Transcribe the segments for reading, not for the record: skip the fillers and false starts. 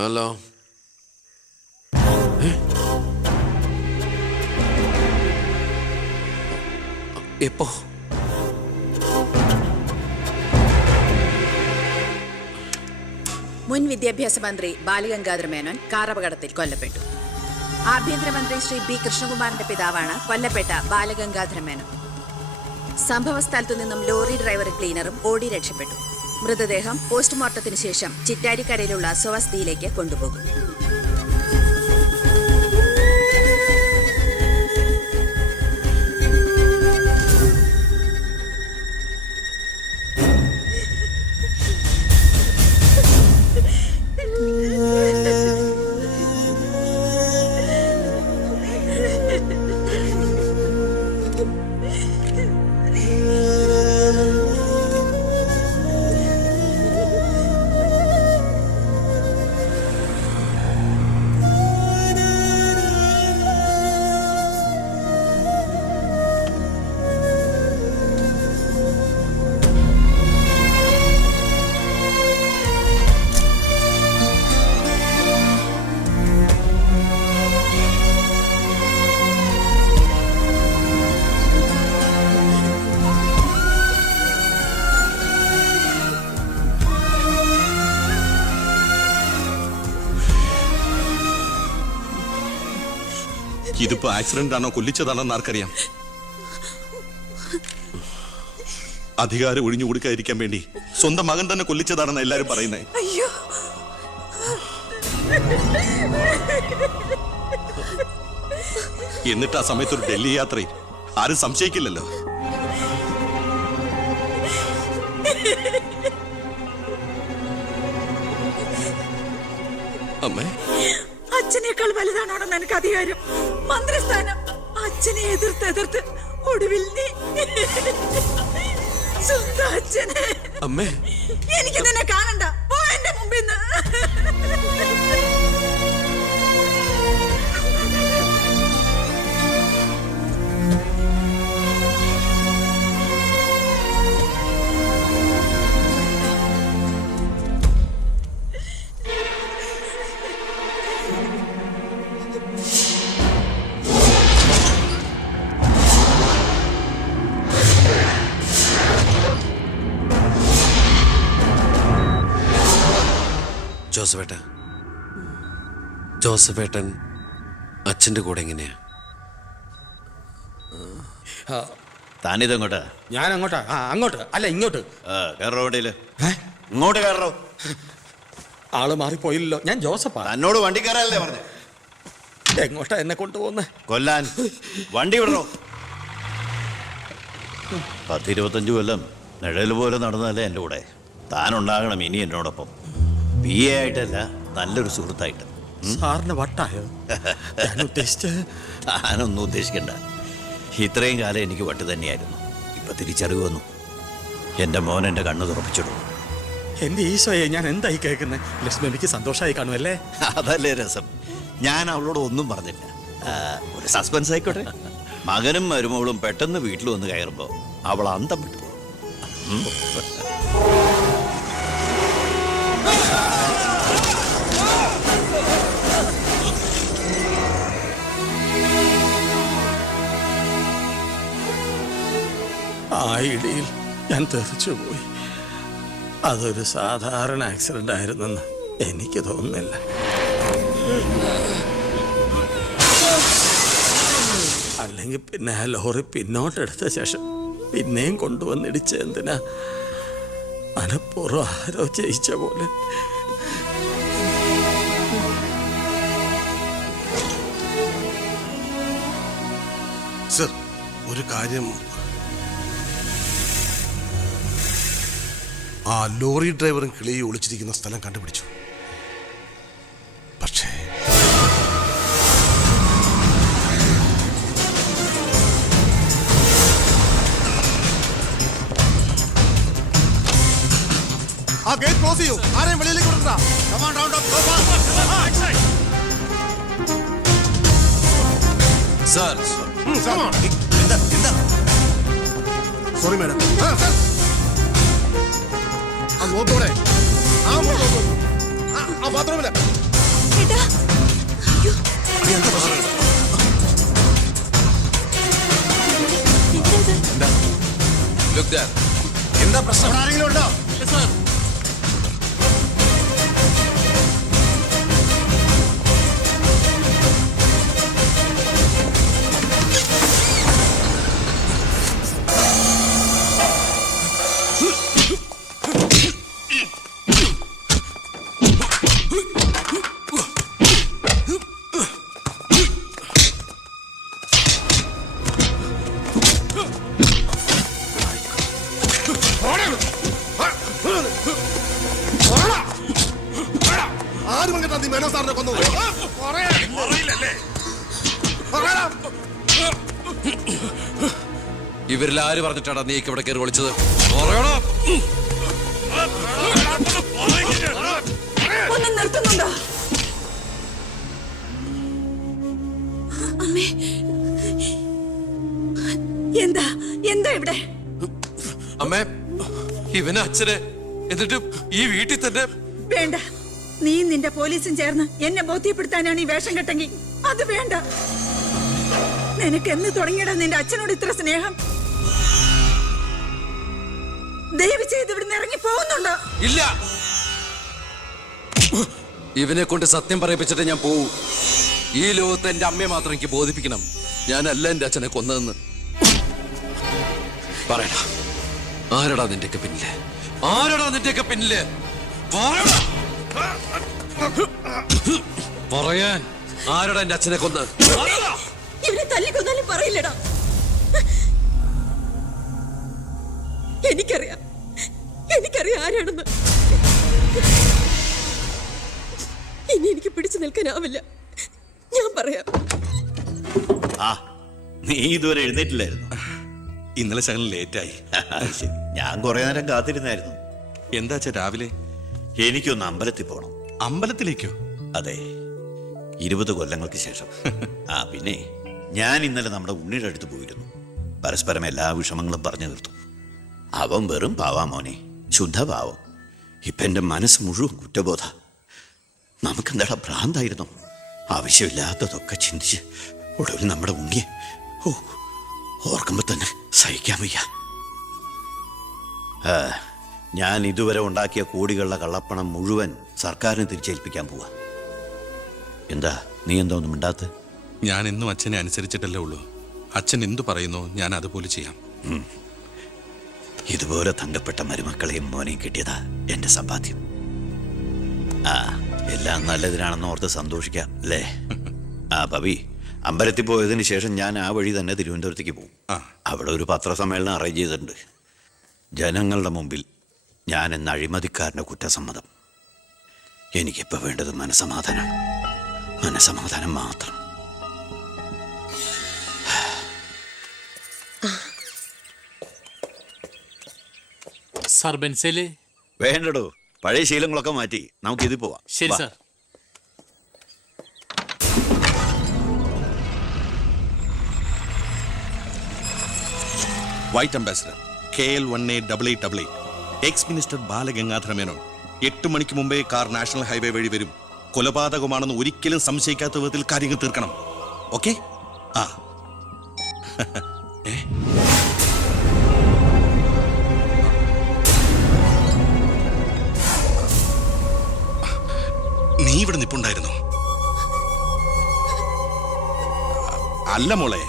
Hello. എപ്പോ? മുൻ വിദ്യാഭ്യാസ മന്ത്രി ബാലഗംഗാധര മേനോൻ കാറപകടത്തിൽ കൊല്ലപ്പെട്ടു. ആഭ്യന്തരമന്ത്രി ശ്രീ ബി കൃഷ്ണകുമാറിന്റെ പിതാവാണ് കൊല്ലപ്പെട്ട ബാലഗംഗാധര മേനോൻ. സംഭവ സ്ഥലത്തു നിന്നും ലോറി ഡ്രൈവറും ക്ലീനറും ഓടി രക്ഷപ്പെട്ടു. മൃതദേഹം പോസ്റ്റ്മോർട്ടത്തിന് ശേഷം ചിറ്റാരിക്കരയിലുള്ള സ്വവസതിയിലേക്ക് കൊണ്ടുപോകും. ഇതിപ്പോ ആക്സിഡന്റ് ആണോ കൊല്ലിച്ചതാണോന്ന് ആർക്കറിയാം. അധികാരം ഒഴിഞ്ഞു കൊടുക്കാതിരിക്കാൻ വേണ്ടി സ്വന്തം മകൻ തന്നെ കൊല്ലിച്ചതാണെന്ന് എല്ലാരും പറയുന്നേ. എന്നിട്ട് ആ സമയത്ത് ഒരു ഡൽഹി യാത്രയിൽ ആരും സംശയിക്കില്ലല്ലോ. അമ്മേ, അച്ഛനേക്കാൾ വലുതാണോടെന്ന് എനിക്ക് അധികാരം, മന്ത്രിസ്ഥാനം. അച്ഛനെ എതിർത്ത് ഒടുവിൽ നീ സ്വന്തം അച്ഛനെ. അമ്മേ, എനിക്ക് നിന്നെ കാണണ്ട, പോ എന്റെ മുമ്പിൽ നിന്ന്. ജോസഫേട്ടൻ അച്ഛൻ്റെ കൂടെ എങ്ങനെയാ? താനിതെങ്ങോട്ടാ? ഞാൻ അങ്ങോട്ടാ. അങ്ങോട്ട് അല്ല, ഇങ്ങോട്ട്. കയറോ വണ്ടിയില്. ഇങ്ങോട്ട് കയറോ. ആള് മാറിപ്പോയില്ലല്ലോ. ഞാൻ ജോസഫാ. തന്നോട് വണ്ടി കയറാനല്ലേ പറഞ്ഞു? എങ്ങോട്ടാ എന്നെ കൊണ്ടുപോകുന്നേ? കൊല്ലാൻ. വണ്ടി വിടണോ? 10-25 കൊല്ലം നിഴൽ പോലെ നടന്നല്ലേ എൻ്റെ കൂടെ. താനുണ്ടാകണം ഇനി എന്നോടൊപ്പം. PA ആയിട്ടല്ല, നല്ലൊരു സുഹൃത്തായിട്ട്. സാറിന് വട്ടായോ? താനൊന്നും ഉദ്ദേശിക്കണ്ട. ഇത്രയും കാലം എനിക്ക് വട്ട് തന്നെയായിരുന്നു. ഇപ്പൊ തിരിച്ചറിവ് വന്നു. എൻ്റെ മോൻ എൻ്റെ കണ്ണ് തുറപ്പിച്ചിടും. എന്റെ ഈശോയെ, ഞാൻ എന്തായി കേൾക്കുന്നത്? ലക്ഷ്മിക്ക് സന്തോഷമായി കാണുമല്ലേ? അതല്ലേ രസം. ഞാൻ അവളോട് ഒന്നും പറഞ്ഞില്ല. ഒരു സസ്പെൻസ് ആയിക്കോട്ടെ. മകനും മരുമകളും പെട്ടെന്ന് വീട്ടിൽ വന്ന് കയറുമ്പോ അവൾ അന്തം വിട്ടു. ആ ഇടിയിൽ ഞാൻ തെറിച്ചുപോയി. അതൊരു സാധാരണ ആക്സിഡന്റ് ആയിരുന്നെന്ന് എനിക്ക് തോന്നുന്നില്ല. അല്ലെങ്കിൽ പിന്നെ ആ ലോറി പിന്നോട്ടെടുത്ത ശേഷം പിന്നെയും കൊണ്ടുവന്നിടിച്ച എന്തിനാ? മനപ്പൂർവ്വം ആരോ ജയിച്ച പോലെ. സർ, ഒരു കാര്യം, ആ ലോറി ഡ്രൈവറും കിളിയും ഒളിച്ചിരിക്കുന്ന സ്ഥലം കണ്ടുപിടിച്ചു. പക്ഷേ ആ ഗേറ്റ് ക്ലോസ് ചെയ്യൂ. ആരെയും വെളിയിലേക്ക് വിടണ്ട. Sorry madam. ആ നോക്കോടെ, ആ ബാത്റൂമില് ഏട്ടാ, അയ്യോ, എന്താ പ്രശ്നം? എന്താ ഇത്? എന്താ പ്രശ്നം? ആരെങ്കിലും ഉണ്ടോ? ആരും കേട്ടാ നീ മേനോ സാറിനെ കൊന്നു? ഇവരിൽ ആര് പറഞ്ഞിട്ടാണ് നീ ഇവിടെ കയറി വിളിച്ചത്? പറയടാ. ഒന്ന് നിർത്തുന്നുണ്ടോ? അമ്മേ, എന്താ എന്താ ഇവിടെ? അമ്മേ, ഇവന് അച്ഛനെ, എന്നിട്ട് ഈ വീട്ടിൽ തന്നെ. വേണ്ട, നീ നിന്റെ പോലീസും ചേർന്ന് എന്നെ ബോധ്യപ്പെടുത്താനാണ് ഈ വേഷം കെട്ടെങ്കിൽ അത് വേണ്ട. നിനക്ക് എന്ന് തുടങ്ങിയടാ നിന്റെ അച്ഛനോട് ഇത്ര സ്നേഹം? ദയവ് ചെയ്ത് ഇവിടുന്ന് ഇറങ്ങി പോകുന്നുണ്ടോ? ഇല്ല, ഇവനെ കൊണ്ട് സത്യം പറയിപ്പിച്ചിട്ട് ഞാൻ പോവൂ. ഈ ലോകത്ത് എന്റെ അമ്മയെ മാത്രം എനിക്ക് ബോധിപ്പിക്കണം, ഞാനല്ല എന്റെ അച്ഛനെ കൊന്നതെന്ന്. പറയടാ, ആരടാ നിന്റെയൊക്കെ പിന്നില്? ആരടാ നിന്റെയൊക്കെ പിന്നില്? പറയടാ. പറയാൻ ആരടാ എന്റെ അച്ഛനെ കൊന്ന്? ഇവനെ തല്ലിക്കൊന്നാലും പറയില്ലടാ. എനിക്കറിയാം ആരാണെന്ന്. ഇനി എനിക്ക് പിടിച്ചു നിൽക്കാനാവില്ല. ഞാൻ പറയാം. ആ, നീ ഇതുവരെ എഴുന്നേറ്റില്ലായിരുന്നു? ഇന്നലെ ശകലം ലേറ്റായി. ശരി, ഞാൻ കുറെ നേരം കാത്തിരുന്നായിരുന്നു. എന്താ രാവിലെ? എനിക്കൊന്ന് അമ്പലത്തിൽ പോകണം. അമ്പലത്തിലേക്കോ? അതെ, 20 കൊല്ലങ്ങൾക്ക് ശേഷം. ആ പിന്നെ ഞാൻ ഇന്നലെ നമ്മുടെ ഉണ്ണിയുടെ അടുത്ത് പോയിരുന്നു. പരസ്പരം എല്ലാ വിഷമങ്ങളും പറഞ്ഞു തീർത്തു. അവൻ വെറും പാവാ മോനെ, ശുദ്ധഭാവം. ഇപ്പൊ എന്റെ മനസ്സ് മുഴുവൻ കുറ്റബോധ. നമുക്കെന്താടാ ഭ്രാന്തായിരുന്നു? ആവശ്യമില്ലാത്തതൊക്കെ ചിന്തിച്ച് ഒടുവിൽ നമ്മുടെ ഉണ്ണിയെ ഓർക്കുമ്പോ തന്നെ സഹിക്കാൻ വയ്യ. ഞാൻ ഇതുവരെ ഉണ്ടാക്കിയ കോടികളുടെ കള്ളപ്പണം മുഴുവൻ സർക്കാരിന് തിരിച്ചേൽപ്പിക്കാൻ പോവാ. എന്താ നീ എന്താ ഒന്നും മിണ്ടാത്ത? ഞാൻ എന്നും അച്ഛനെ അനുസരിച്ചിട്ടല്ലേ ഉള്ളൂ. അച്ഛൻ എന്തു പറയുന്നോ ഞാൻ അതുപോലെ ചെയ്യാം. ഇതുപോലെ തങ്കപ്പെട്ട മരുമക്കളെയും മോനെയും കിട്ടിയതാ എന്റെ സമ്പാദ്യം. ആ, എല്ലാം നല്ലതിനാണെന്ന് ഓർത്ത് സന്തോഷിക്കാം അല്ലേ? ആ പവി, അമ്പലത്തിൽ പോയതിന് ശേഷം ഞാൻ ആ വഴി തന്നെ തിരുവനന്തപുരത്തേക്ക് പോകും. അവിടെ ഒരു പത്രസമ്മേളനം അറേഞ്ച് ചെയ്തിട്ടുണ്ട്. ജനങ്ങളുടെ മുമ്പിൽ ഞാൻ എന്ന അഴിമതിക്കാരൻ്റെ കുറ്റസമ്മതം. എനിക്കിപ്പോൾ വേണ്ടത് മനസമാധാനമാണ്. മനസമാധാനം മാത്രം. സാർ ബെൻസേല്? വേണ്ടടോ, പഴയ ശീലങ്ങളൊക്കെ മാറ്റി നമുക്കിത് പോവാം. ശരി വാ. Sir. White ambassador KL1888 X minister Balagangadhara Menon. 8 മണിക്ക് മുമ്പേ കാർ നാഷണൽ ഹൈവേ വഴി വരും. കൊലപാതകമാണെന്ന് ഒരിക്കലും സംശയിക്കാത്ത വിധത്തിൽ കാര്യങ്ങൾ തീർക്കണം. ഓക്കെ? ആ നീ ഇവിടെ നിപ്പുണ്ടായിരുന്നോ? അല്ല മോളെ,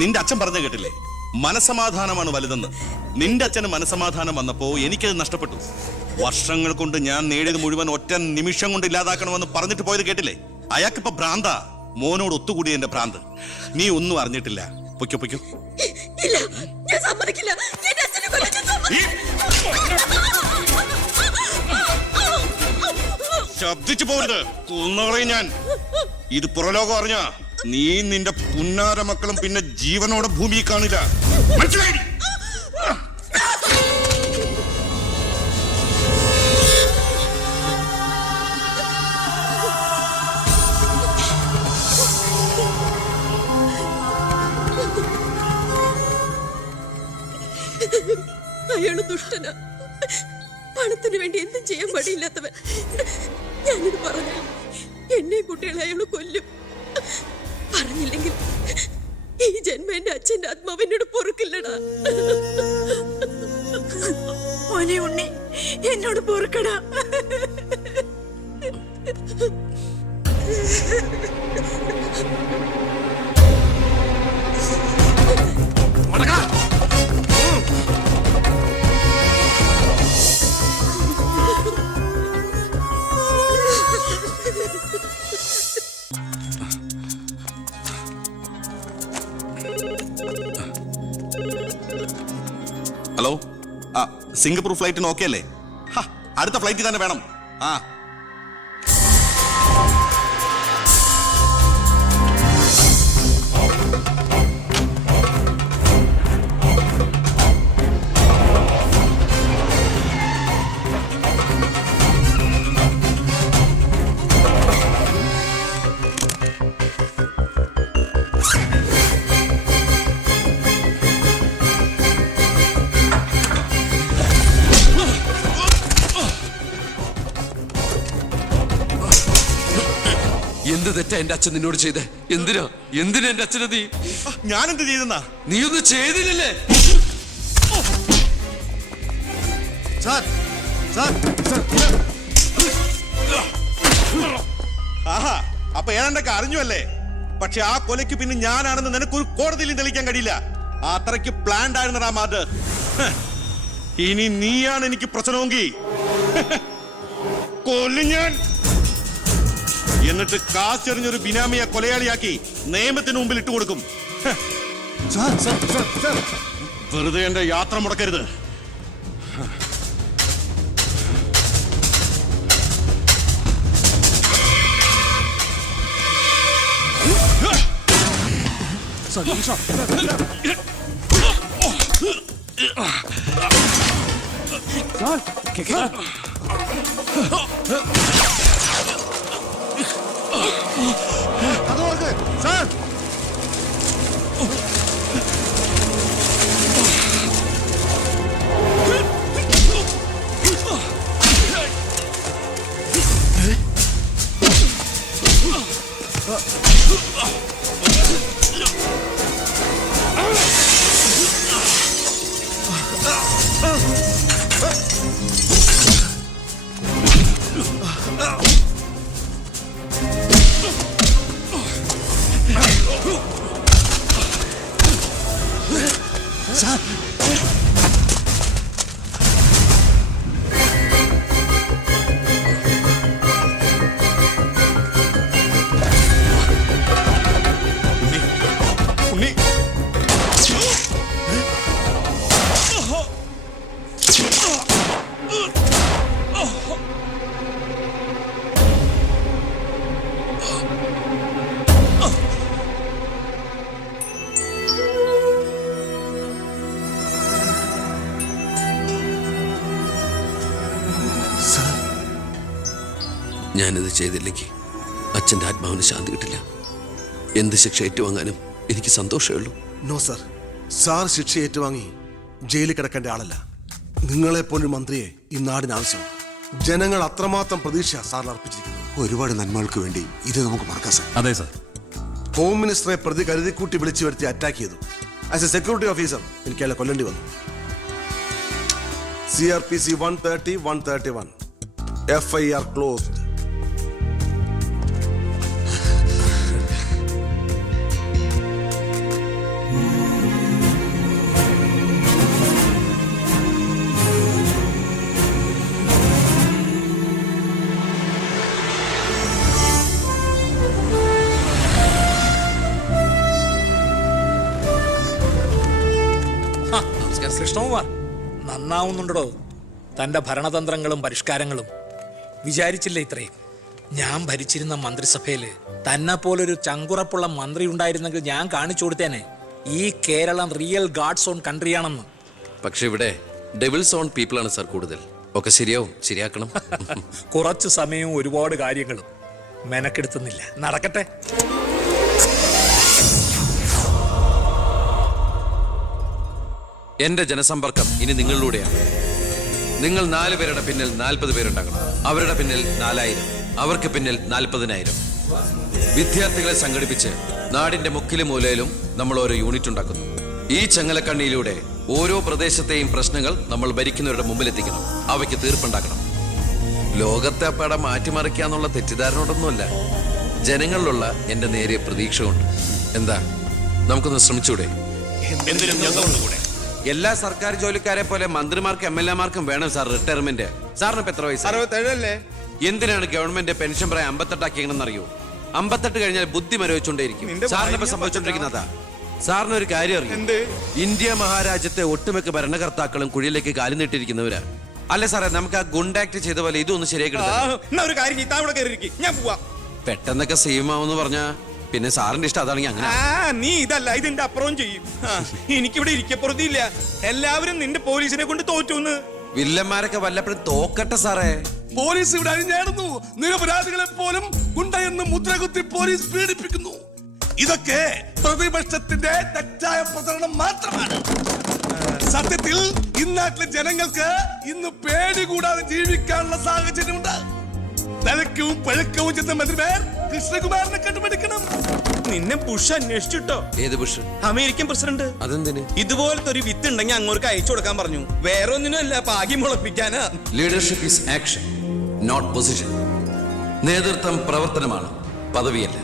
നിന്റെ അച്ഛൻ പറഞ്ഞ കേട്ടില്ലേ, മനസമാധാനമാണ് വലുതെന്ന്. നിന്റെ അച്ഛന് മനസമാധാനം വന്നപ്പോ എനിക്കത് നഷ്ടപ്പെട്ടു. വർഷങ്ങൾ കൊണ്ട് ഞാൻ നേടിയത് മുഴുവൻ ഒറ്റ നിമിഷം കൊണ്ട് ഇല്ലാതാക്കണമെന്ന് പറഞ്ഞിട്ട് പോയത് കേട്ടില്ലേ? അയാൾക്കിപ്പോ ഭ്രാന്ത. മോനോട് ഒത്തുകൂടിയ എന്റെ ഭ്രാന്ത്. നീ ഒന്നും അറിഞ്ഞിട്ടില്ല. പൊയ്ക്കോ പൊയ്ക്കോ. ഇല്ല, ഞാൻ സമ്മതിക്കില്ല. എന്റെ അച്ഛനെ കൊല്ലാൻ ഞാൻ ശബ്ദിച്ചു പോരുത്, കൊന്നുകളയും ഞാൻ. ഇത് പുറലോകം അറിഞ്ഞ നീ നിന്റെ പുന്നാര മക്കളും പിന്നെ ജീവനോടെ ഭൂമിയിൽ കാണില്ല. മനസ്സിലായി? അയാള് ദുഷ്ടനാ. പണത്തിന് വേണ്ടി എന്തും ചെയ്യാൻ മടിയില്ലാത്തവൻ. ഞാനിത് പറഞ്ഞു. എന്നെ കുട്ടികളെ അയാൾ കൊല്ലും. പറഞ്ഞില്ലെങ്കിൽ ഈ ജന്മം എന്റെ അച്ഛന്റെ ആത്മാവ് എന്നോട് പൊറുക്കില്ലടാ. മോനെ ഉണ്ണി, എന്നോട് പൊറുക്കടാ. ഹലോ, ആ സിംഗപ്പൂർ ഫ്ലൈറ്റിന് ഓക്കെ അല്ലേ? അടുത്ത ഫ്ലൈറ്റിൽ തന്നെ വേണം. ആ എന്ത് തെറ്റാ എന്റെ അച്ഛൻ നിന്നോട് ചെയ്തേ? എന്തിനാ എന്റെ അച്ഛനെ നീ? ഞാനെന്ത് ചെയ്തെന്നാ? നീ ഒന്നും ചെയ്തില്ലല്ലേ? സാർ സാർ ആഹാ, അപ്പൊ ഏതാണ്ടൊക്കെ അറിഞ്ഞു അല്ലേ? പക്ഷെ ആ കൊലയ്ക്ക് പിന്നെ ഞാനാണെന്ന് നിനക്കൊരു കോടതിയിലും തെളിയിക്കാൻ കഴിയില്ല. അത്രയ്ക്ക് പ്ലാൻഡ് ആയിരുന്നടാ മാത്. ഇനി നീയാണ് എനിക്ക് പ്രശ്നമെങ്കിൽ കൊല്ലും ഞാൻ. എന്നിട്ട് കാശെറിഞ്ഞൊരു ബിനാമിയെ കൊലയാളിയാക്കി നിയമത്തിന് മുമ്പിൽ ഇട്ടുകൊടുക്കും. സാർ സാർ സാർ സാർ വെറുതെ എന്റെ യാത്ര മുടക്കരുത്. അതോർക്ക് സാർ ഞാനിത് ചെയ്തില്ലെങ്കിൽ അച്ഛൻ്റെ ആത്മാവിന് ശാന്തി കിട്ടില്ല. എന്ത് ശിക്ഷ ഏറ്റുവാങ്ങാനും എനിക്ക് സന്തോഷമേ ഉള്ളൂ. നോ സാർ, സാർ ശിക്ഷ ഏറ്റുവാങ്ങി ജയിലിൽ കിടക്കേണ്ട ആളല്ല. നിങ്ങളെപ്പോലൊരു മന്ത്രിയെ ഈ നാടിന് ആവശ്യം. ജനങ്ങൾ അത്രമാത്രം പ്രതീക്ഷ സാറിന് അർപ്പിച്ചിരിക്കുന്നു. ഒരുപാട് നന്മകൾക്ക് വേണ്ടി ഇത് നമുക്ക് മറക്കാം സാർ. അതെ സാർ. ഹോം മിനിസ്റ്ററെ പ്രതി കരുതിക്കൂട്ടി വിളിച്ചു വരുത്തി അറ്റാക്ക് ചെയ്തു. ആസ് എ സെക്യൂരിറ്റി ഓഫീസർ എനിക്ക് അയാളെ കൊല്ലേണ്ടി വന്നു. CRPC 130, 131 FIR closed. കൃഷ്ണകുമാർ നന്നാവുന്നുണ്ടോ? തന്റെ ഭരണതന്ത്രങ്ങളും പരിഷ്കാരങ്ങളും വിചാരിച്ചില്ല ഇത്രയും. ഞാൻ ഭരിച്ചിരുന്ന മന്ത്രിസഭയില് തന്നെ പോലൊരു ചങ്കുറപ്പുള്ള മന്ത്രി ഉണ്ടായിരുന്നെങ്കിൽ ഞാൻ കാണിച്ചു കൊടുത്തേനെ ഈ കേരളം റിയൽ ഗാഡ്സ് ഓൺ കൺട്രിയാണെന്ന്. പക്ഷെ ഇവിടെ ഡെവിൾസ് ഓൺ പീപ്പിളാണ് സാർ കൂടുതൽ. ഒക്കെ ശരിയാവും, ശരിയാക്കണം. കുറച്ചു സമയവും ഒരുപാട് കാര്യങ്ങളും മെനക്കെടുത്തുന്നില്ല. നടക്കട്ടെ. എന്റെ ജനസമ്പർക്കം ഇനി നിങ്ങളിലൂടെയാണ്. നിങ്ങൾ 4 പേരുടെ പിന്നിൽ 40 പേരുണ്ടാകണം. അവരുടെ പിന്നിൽ 4000. അവർക്ക് പിന്നിൽ 40,000. വിദ്യാർത്ഥികളെ സംഘടിപ്പിച്ച് നാടിന്റെ മുക്കിലും മൂലയിലും നമ്മൾ ഓരോ യൂണിറ്റ് ഉണ്ടാക്കുന്നു. ഈ ചങ്ങലക്കണ്ണിയിലൂടെ ഓരോ പ്രദേശത്തെയും പ്രശ്നങ്ങൾ നമ്മൾ ഭരിക്കുന്നവരുടെ മുമ്പിലെത്തിക്കണം, അവയ്ക്ക് തീർപ്പുണ്ടാക്കണം. ലോകത്തെ അപ്പാടെ മാറ്റിമറിക്കാന്നുള്ള തെറ്റിദ്ധാരണയോടൊന്നുമല്ല, ജനങ്ങളിലുള്ള എന്റെ നേരിയ പ്രതീക്ഷ കൊണ്ട്. എന്താ, നമുക്കൊന്ന് ശ്രമിച്ചൂടെ? എല്ലാ സർക്കാർ ജോലിക്കാരെ പോലെ മന്ത്രിമാർക്കും MLA-മാർക്കും വേണം സാർ റിട്ടയർമെന്റ്. സാറിന് ഇപ്പൊ എത്ര വയസ്സ്? 67 എന്തിനാണ് ഗവൺമെന്റ് പെൻഷൻ പ്രായം 58 ആക്കിയെന്ന് അറിയോ? 58 കഴിഞ്ഞാൽ ബുദ്ധി മരവിച്ചുകൊണ്ടേയിരിക്കും. സാറിന് ഇപ്പൊ സംഭവിച്ചോണ്ടിരിക്കുന്നതാ. സാറിന് ഒരു കാര്യം അറിയാം, ഇന്ത്യ മഹാരാജ്യത്തെ ഒട്ടുമിക്ക ഭരണകർത്താക്കളും കുഴിയിലേക്ക് കാലു നീട്ടിയിരിക്കുന്നവരാ. അല്ലെ സാറേ, നമുക്ക് ആ ഗുണ്ടാക്ട് ചെയ്ത പോലെ ഇതൊന്ന് ശരിയാക്കി ഞാൻ പോവാ. പെട്ടെന്നൊക്കെ സീമാവെന്ന് പറഞ്ഞാ പിന്നെ സാറിന്റെ ഇഷ്ടം അതാണെങ്കിൽ അങ്ങനെ. നീ ഇതല്ല ഇതിന്റെ അപ്പുറം ചെയ്യും. എനിക്കിവിടെ ഇരിക്കപ്പുറത്തില്ല. എല്ലാവരും നിന്റെ പോലീസിനെ കൊണ്ട് തോറ്റുന്ന്. വില്ലന്മാരൊക്കെ വല്ലപ്പോഴും തോക്കട്ടെ സാറേ. പോലീസ് ഇവിടെ അഴിഞ്ഞാടുന്നു. നിരപരാധികളെ പോലും ഗുണ്ടയെന്ന് മുദ്രകുത്തി പോലീസ് പീഡിപ്പിക്കുന്നു. ഇതൊക്കെ പ്രതിപക്ഷത്തിന്റെ തെറ്റായ പ്രചരണം മാത്രമാണ്. സത്യത്തിൽ ഇന്നാട്ടിലെ ജനങ്ങൾക്ക് ഇന്ന് പേടി കൂടാതെ ജീവിക്കാനുള്ള സാഹചര്യമുണ്ട്. തലക്കവും പഴക്കവും ചെന്ന മന്ത്രിമാർ കൃഷ്ണകുമാറിനെ കണ്ടുപിടിക്കണം. നിന്നെ ബുഷ് അന്വേഷിച്ചിട്ടോ? ഏത് ബുഷ്? American president. അതെന്തിന്? ഇതുപോലത്തെ ഒരു വിത്ത് ഉണ്ടെങ്കിൽ അങ്ങോട്ട് അയച്ചു കൊടുക്കാൻ പറഞ്ഞു. വേറെ ഒന്നിനും അല്ല, ഭാഗ്യം മുളപ്പിക്കാനാ. Leadership is action, not position. നേതൃത്വം പ്രവർത്തനമാണ്, പദവിയല്ല.